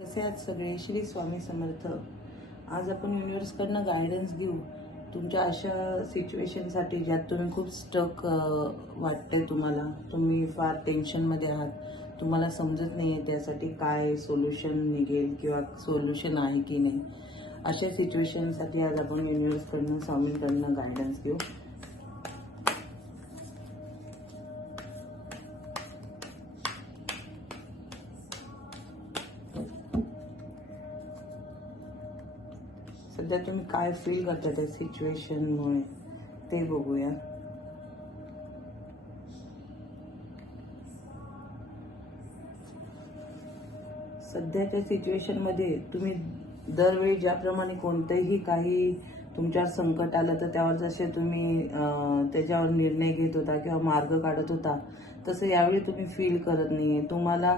कसे आहात सगळे? श्री स्वामी समर्थ. आज आपण युनिव्हर्सकडनं गायडन्स घेऊ तुमच्या अशा सिच्युएशनसाठी ज्यात तुम्ही खूप स्टक वाटते, तुम्ही फार टेन्शनमध्ये आहात, तुम्हाला समजत नाही आहे त्यासाठी काय सोल्युशन निघेल किंवा सोल्युशन आहे की नाही. अशा सिच्युएशनसाठी आज आपण युनिव्हर्सकडनं स्वामींकडनं गायडन्स घेऊ. सध्या तुम्ही काय फील करता त्या सिच्युएशनमुळे ते बघूया. सध्याच्या सिच्युएशनमध्ये तुम्ही दरवेळी ज्याप्रमाणे कोणतेही काही तुमच्यावर संकट आलं तर त्यावर जसे तुम्ही त्याच्यावर निर्णय घेत होता किंवा मार्ग काढत होता, तसं यावेळी तुम्ही फील करत नाहीये. तुम्हाला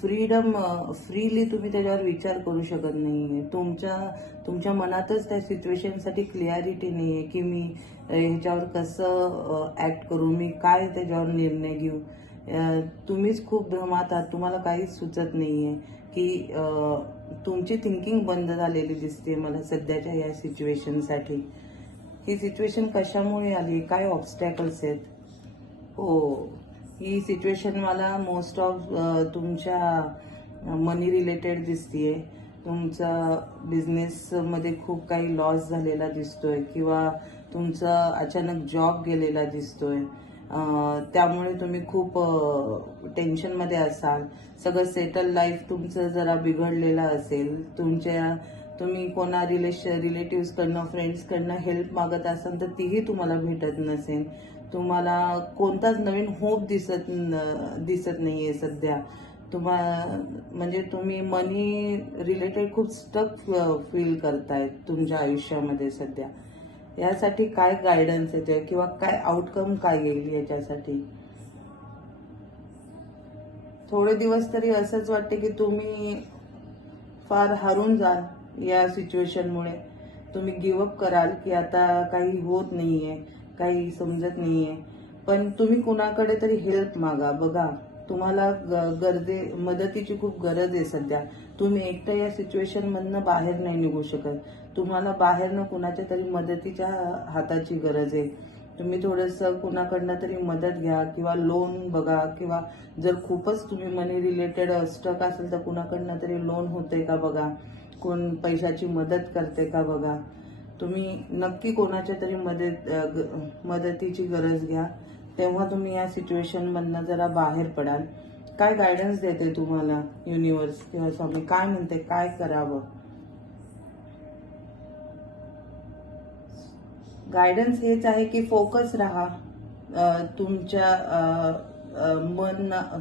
फ्रीली तुम्ही त्याच्यावर विचार करू शकत नाहीये. तुमच्या मनातच त्या सिच्युएशनसाठी क्लिअरिटी नाहीये की मी ह्याच्यावर कसं ऍक्ट करू, मी काय त्याच्यावर निर्णय घेऊ. तुम्हीच खूप भ्रमात आहात, तुम्हाला काहीच सुचत नाहीये की तुमची थिंकिंग बंद झालेली दिसते मला सध्याच्या या सिच्युएशनसाठी. ही सिच्युएशन कशामुळे आली, काय ऑब्स्टॅकल्स आहेत? हो, ही सिच्युएशन मला मोस्ट ऑफ तुमच्या मनी रिलेटेड दिसतीये. तुमचा बिझनेसमध्ये खूप काही लॉस झालेला दिसतोय किंवा तुमचा अचानक जॉब गेलेला दिसतोय. त्यामुळे तुम्ही खूप टेन्शनमध्ये असाल. सगळं सेटल लाईफ तुमचं जरा बिघडलेलं असेल. तुम्ही कोणा रिलेटिव्हकडनं फ्रेंड्सकडनं हेल्प मागत असाल तर तीही तुम्हाला भेटत नसेल. तुम्हाला कोणताच नवीन होप दिसत नाहीये सध्या. म्हणजे तुम्ही मनी रिलेटेड खूप स्टक फील करतायत तुमच्या आयुष्यामध्ये सध्या. यासाठी काय गायडन्स येते किंवा काय आउटकम काय येईल याच्यासाठी? थोडे दिवस तरी असंच वाटते की तुम्ही फार हारून जाल या सिच्युएशनमुळे. तुम्ही गिव्हअप कराल की आता काही होत नाहीये, काही समजत नाहीये. पण तुम्ही कुणाकडे तरी हेल्प मागा. बघा, तुम्हाला मदतीची खूप गरज आहे सध्या. तुम्ही एकट्या या सिच्युएशन मधनं बाहेर नाही निघू शकत. तुम्हाला बाहेरनं कुणाच्या तरी मदतीच्या हाताची गरज आहे. तुम्ही थोडंसं कुणाकडनं तरी मदत घ्या किंवा लोन बघा, किंवा जर खूपच तुम्ही मनी रिलेटेड स्टक असेल तर कुणाकडनं तरी लोन होते का बघा, कोण पैशाची मदत करते का बघा. तुम्ही नक्की कोणाच्या तरी मदतीची गरज घ्या, तेव्हा तुम्ही या सिच्युएशन मधनं जरा बाहेर पडाल. काय गायडन्स देते तुम्हाला युनिव्हर्स किंवा स्वामी, काय म्हणते, काय करावं? गायडन्स हेच आहे की फोकस राहा.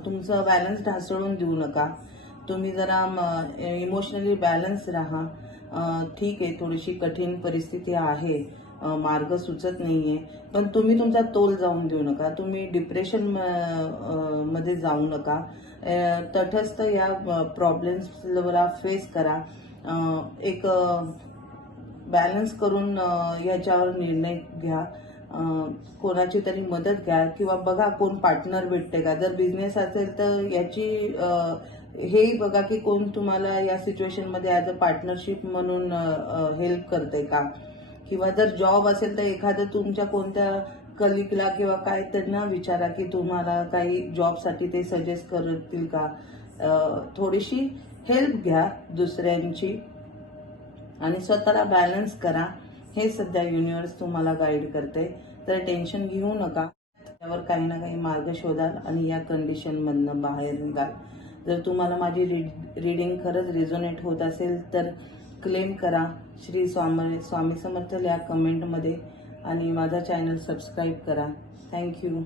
तुमचं बॅलन्स ढासळून देऊ नका. तुम्ही जरा इमोशनली बॅलन्स राहा. ठीक आहे, थोडीशी कठीण परिस्थिती आहे, मार्ग सुचत नाहीये, पण तुम्ही तुमचा तोल जाऊन देऊ नका. तुम्ही डिप्रेशन मध्ये जाऊ नका. तटस्थ या प्रॉब्लेम्सला फेस करा. एक बॅलन्स करून याच्यावर निर्णय घ्या. कोणाची तरी मदत घ्या किंवा बघा कोण पार्टनर भेटते का. जर बिझनेस असेल तर हेही बघा की कोण तुम्हाला या सिच्युएशन मध्ये ऍज अ पार्टनरशिप म्हणून हेल्प करते का. किंवा जर जॉब असेल तर एखादं तुमच्या कोणत्या कलिगला किंवा काय त्यांना विचारा की तुम्हाला काही जॉबसाठी ते सजेस्ट करतील का. थोडीशी हेल्प घ्या दुसऱ्यांची आणि स्वतःला बॅलन्स करा. हे सध्या युनिव्हर्स तुम्हाला गाईड करते. तर टेन्शन घेऊ नका. त्यावर काही ना काही मार्ग शोधाल आणि या कंडिशन मधनं बाहेर निघाल. जर तुम्हाला माझी रीडिंग खरंच रेझोनेट होत असेल तर क्लेम करा श्री स्वामी समर्थ या कमेंटमध्ये आणि माझा चॅनल सबस्क्राईब करा. थँक्यू.